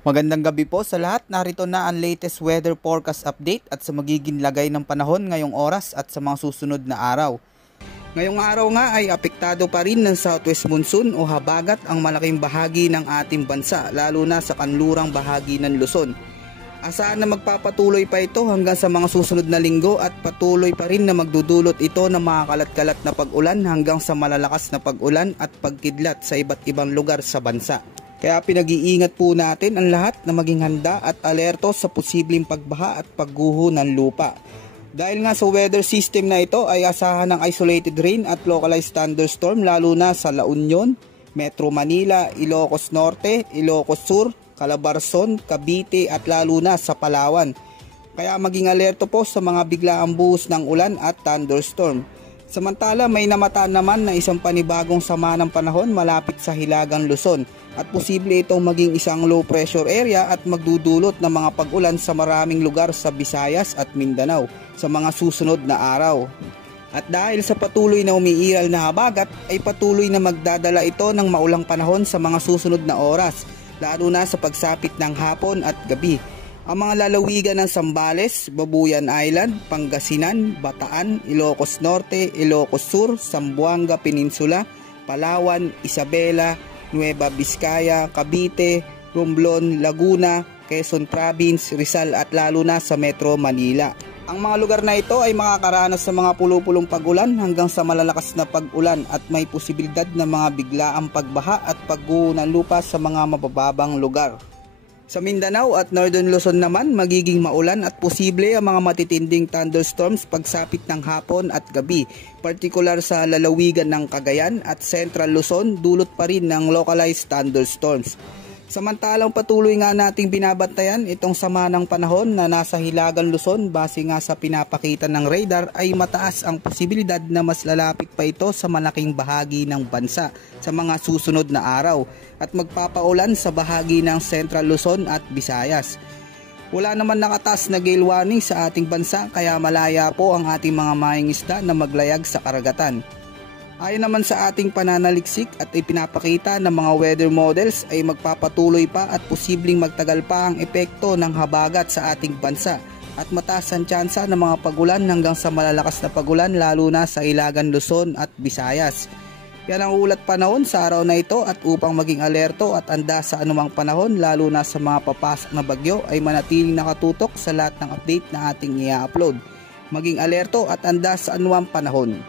Magandang gabi po sa lahat. Narito na ang latest weather forecast update at sa magiging lagay ng panahon ngayong oras at sa mga susunod na araw. Ngayong araw nga ay apektado pa rin ng southwest monsoon o habagat ang malaking bahagi ng ating bansa, lalo na sa kanlurang bahagi ng Luzon. Asahan na magpapatuloy pa ito hanggang sa mga susunod na linggo at patuloy pa rin na magdudulot ito ng mga kalat-kalat na pag-ulan hanggang sa malalakas na pag-ulan at pagkidlat sa iba't ibang lugar sa bansa. Kaya pinag-iingat po natin ang lahat na maging handa at alerto sa posibleng pagbaha at pagguho ng lupa. Dahil nga sa weather system na ito ay asahan ng isolated rain at localized thunderstorm lalo na sa La Union, Metro Manila, Ilocos Norte, Ilocos Sur, Calabarzon, Cavite at lalo na sa Palawan. Kaya maging alerto po sa mga biglaang buhos ng ulan at thunderstorm. Samantala may namataan naman na isang panibagong sama ng panahon malapit sa Hilagang Luzon at posible itong maging isang low pressure area at magdudulot ng mga pag-ulan sa maraming lugar sa Visayas at Mindanao sa mga susunod na araw. At dahil sa patuloy na umiiral na habagat ay patuloy na magdadala ito ng maulang panahon sa mga susunod na oras, lalo na sa pagsapit ng hapon at gabi. Ang mga lalawigan ng Zambales, Babuyan Island, Pangasinan, Bataan, Ilocos Norte, Ilocos Sur, Zamboanga Peninsula, Palawan, Isabela, Nueva Vizcaya, Cavite, Romblon, Laguna, Quezon Province, Rizal at lalo na sa Metro Manila. Ang mga lugar na ito ay makakaranas sa mga pulupulong pag-ulan hanggang sa malalakas na pag-ulan at may posibilidad na mga biglaang pagbaha at pagguho ng lupa sa mga mabababang lugar. Sa Mindanao at Northern Luzon naman magiging maulan at posible ang mga matitinding thunderstorms pagsapit ng hapon at gabi, partikular sa lalawigan ng Cagayan at Central Luzon dulot pa rin ng localized thunderstorms. Samantalang patuloy nga nating binabantayan itong sama ng panahon na nasa Hilagang Luzon base nga sa pinapakita ng radar ay mataas ang posibilidad na mas lalapit pa ito sa malaking bahagi ng bansa sa mga susunod na araw at magpapaulan sa bahagi ng Central Luzon at Visayas. Wala naman nakataas na gale warning sa ating bansa kaya malaya po ang ating mga mangingisda na maglayag sa karagatan. Ayon naman sa ating pananaliksik at ipinapakita ng mga weather models ay magpapatuloy pa at posibleng magtagal pa ang epekto ng habagat sa ating bansa at mataas ang tsansa ng mga pagulan hanggang sa malalakas na pagulan lalo na sa Hilagang Luzon at Visayas. Yan ang ulat panahon sa araw na ito at upang maging alerto at anda sa anumang panahon lalo na sa mga papasok na bagyo ay manatiling nakatutok sa lahat ng update na ating i-upload. Maging alerto at anda sa anumang panahon.